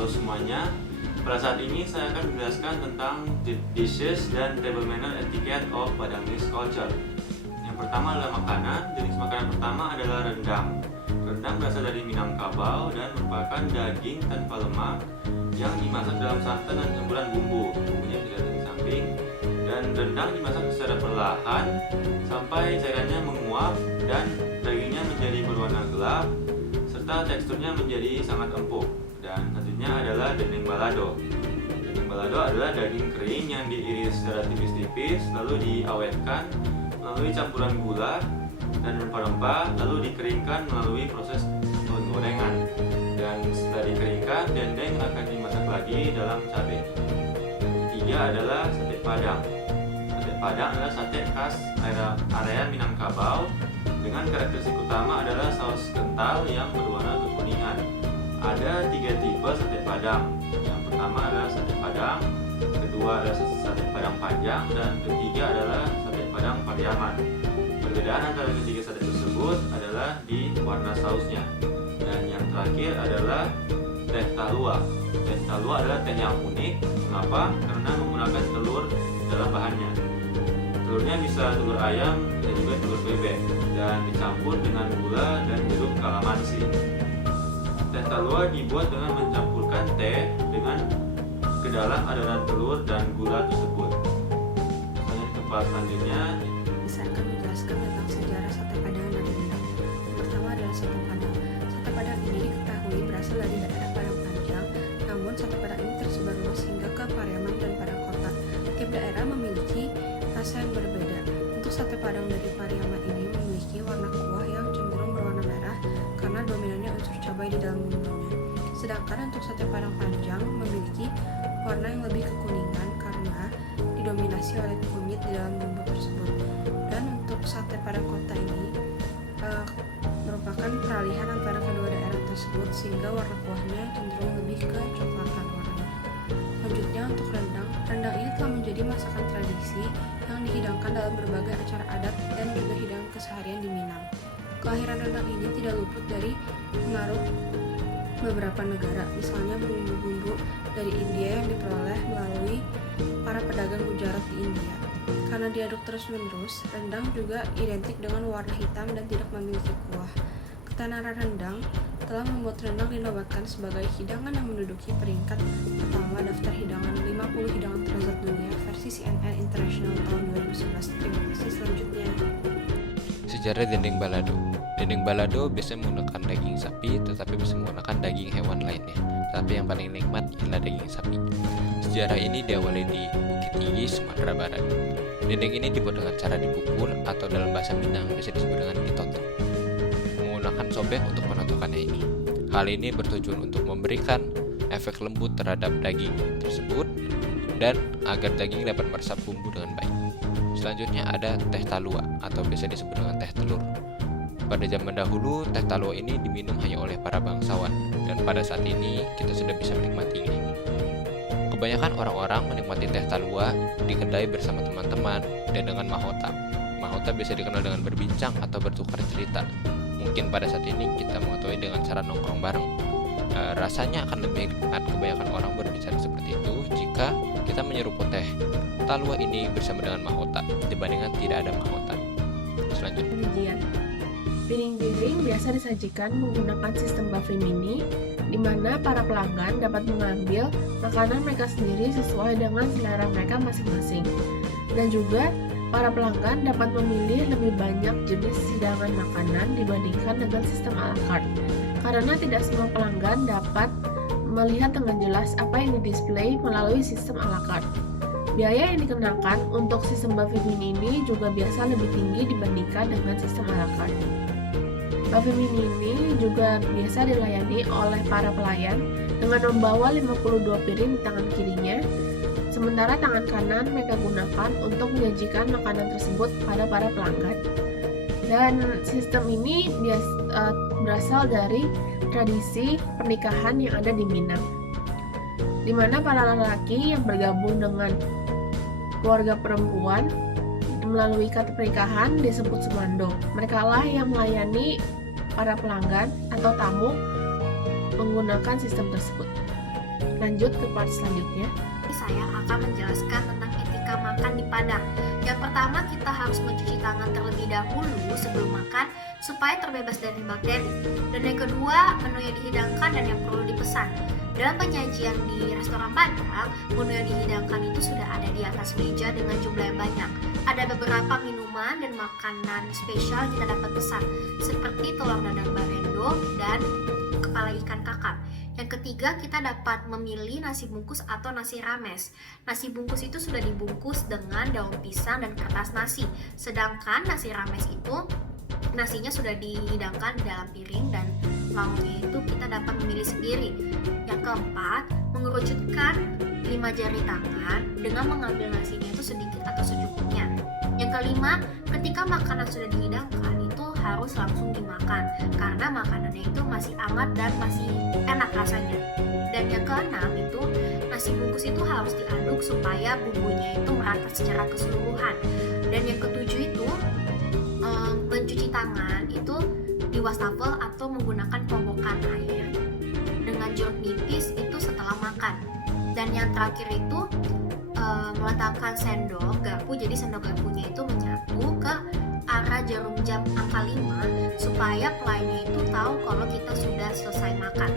halo semuanya. Pada saat ini saya akan menjelaskan tentang dishes dan table manner etiquette of Padangese culture. Yang pertama adalah makanan. Jenis makanan pertama adalah rendang. Rendang berasal dari Minangkabau dan merupakan daging tanpa lemak yang dimasak dalam santan dan campuran bumbu. Bumbunya tidak ada di samping. Dan rendang dimasak secara perlahan sampai cairannya menguap dan dagingnya menjadi berwarna gelap serta teksturnya menjadi sangat empuk. Dan selanjutnya adalah dendeng balado. Dendeng balado adalah daging kering yang diiris secara tipis-tipis lalu diawetkan melalui campuran gula dan rempah-rempah lalu dikeringkan melalui proses penggorengan. Dan setelah dikeringkan, dendeng akan dimasak lagi dalam cabai. Ketiga adalah sate padang. Sate padang adalah sate khas area Minangkabau dengan karakteristik utama adalah saus kental yang berwarna kekuningan. Ada 3 tipe sate padang. Yang pertama adalah sate padang, kedua adalah sate padang panjang, dan ketiga adalah sate padang Pariaman. Perbedaan antara ketiga sate tersebut adalah di warna sausnya. Dan yang terakhir adalah teh talua. Teh talua adalah teh yang unik. Kenapa? Karena menggunakan telur dalam bahannya. Telurnya bisa telur ayam dan juga telur bebek dan dicampur dengan gula dan jeruk kalamansi. Teh talua dibuat dengan mencampurkan teh dengan ke dalam adonan telur dan gula tersebut. Lanjut ke part selanjutnya. Saya akan menjelaskan tentang sejarah sate padang dan rendang. Yang pertama adalah sate padang. Sate padang ini diketahui berasal dari daerah Padang Panjang, namun sate padang ini tersebar luas hingga ke Pariaman dan Padang Kota. Tiap daerah memiliki rasa yang berbeda. Untuk sate padang dari Pariaman ini memiliki warna kuah yang cenderung berwarna merah karena dominannya unsur cabai di dalam bumbunya. Sedangkan untuk sate padang panjang memiliki warna yang lebih kekuningan karena didominasi oleh kunyit di dalam bumbu tersebut. Dan untuk sate padang kota ini merupakan peralihan antara kedua daerah tersebut sehingga warna kuahnya cenderung lebih ke coklatan warnanya. Selanjutnya untuk rendang. Rendang ini telah menjadi masakan tradisi yang dihidangkan dalam berbagai acara adat dan juga hidangan keseharian di Minang. Kelahiran rendang ini tidak luput dari pengaruh beberapa negara, misalnya bumbu-bumbu dari India yang diperoleh melalui para pedagang Gujarat di India. Karena diaduk terus-menerus, rendang juga identik dengan warna hitam dan tidak memiliki kuah. Ketenaran rendang telah membuat rendang dinobatkan sebagai hidangan yang menduduki peringkat pertama daftar hidangan 50 hidangan terlezat dunia versi CNN International tahun 2011. Terima kasih. Selanjutnya, sejarah dendeng balado. Dendeng balado biasanya menggunakan daging sapi, tetapi bisa menggunakan daging hewan lainnya. Tetapi yang paling nikmat adalah daging sapi. Sejarah ini diawali di Bukit Tinggi, Sumatera Barat. Dendeng ini dibuat dengan cara dipukul atau dalam bahasa Minang bisa disebut dengan ditotok. Menggunakan sobek untuk menotokannya ini. Hal ini bertujuan untuk memberikan efek lembut terhadap daging tersebut dan agar daging dapat meresap bumbu dengan baik. Selanjutnya ada teh talua atau biasa disebut dengan teh telur. Pada zaman dahulu, teh talua ini diminum hanya oleh para bangsawan dan pada saat ini kita sudah bisa menikmatinya. Kebanyakan orang-orang menikmati teh talua di kedai bersama teman-teman dan dengan mahota. Mahota biasa dikenal dengan berbincang atau bertukar cerita. Mungkin pada saat ini kita mengetahui dengan cara nongkrong bareng. Rasanya akan lebih nikmat kebanyakan orang berbicara seperti itu jika kita menyeruput teh talua ini bersama dengan mahota dibandingkan tidak ada mahota. Selanjutnya, Penyajian. Piring-piring biasa disajikan menggunakan sistem buffet mini, di mana para pelanggan dapat mengambil makanan mereka sendiri sesuai dengan selera mereka masing-masing. Dan juga para pelanggan dapat memilih lebih banyak jenis hidangan makanan dibandingkan dengan sistem à la carte. Karena tidak semua pelanggan dapat melihat dengan jelas apa yang didisplay melalui sistem à la carte. Biaya yang dikenakan untuk sistem buffet mini ini juga biasa lebih tinggi dibandingkan dengan sistem à la carte. Buffet mini ini juga biasa dilayani oleh para pelayan dengan membawa 52 piring di tangan kirinya, sementara tangan kanan mereka gunakan untuk menyajikan makanan tersebut pada para pelanggan. Dan sistem ini berasal dari tradisi pernikahan yang ada di Minang, di mana para lelaki yang bergabung dengan keluarga perempuan melalui kata pernikahan disebut semando. Mereka lah yang melayani para pelanggan atau tamu menggunakan sistem tersebut. Lanjut ke part selanjutnya. Saya akan menjelaskan tentang etika makan di Padang. Yang pertama, kita harus mencuci tangan terlebih dahulu sebelum makan supaya terbebas dari bakteri. Dan yang kedua, menu yang dihidangkan dan yang perlu dipesan. Dalam penyajian di restoran Padang, menu yang dihidangkan itu sudah ada di atas meja dengan jumlah yang banyak. Ada beberapa minuman dan makanan spesial yang kita dapat pesan, seperti telur dadar barendo dan kepala ikan kakap. Yang ketiga, kita dapat memilih nasi bungkus atau nasi rames. Nasi bungkus itu sudah dibungkus dengan daun pisang dan kertas nasi. Sedangkan nasi rames itu nasinya sudah dihidangkan di dalam piring dan lauknya itu kita dapat memilih sendiri. Yang keempat, mengerucutkan 5 jari tangan dengan mengambil nasinya itu sedikit atau secukupnya. Yang kelima, ketika makanan sudah dihidangkan itu harus langsung dimakan karena makanannya itu masih hangat dan masih enak rasanya. Dan yang keenam itu, nasi bungkus itu harus diaduk supaya bumbunya itu merata secara keseluruhan. Dan yang ketujuh itu, mencuci tangan itu di wastafel atau menggunakan kobokan air dengan jeruk nipis itu setelah makan. Dan yang terakhir itu meletakkan sendok garpu, jadi sendok garpunya itu menyatu ke arah jarum jam angka 5 supaya pelayannya itu tahu kalau kita sudah selesai makan.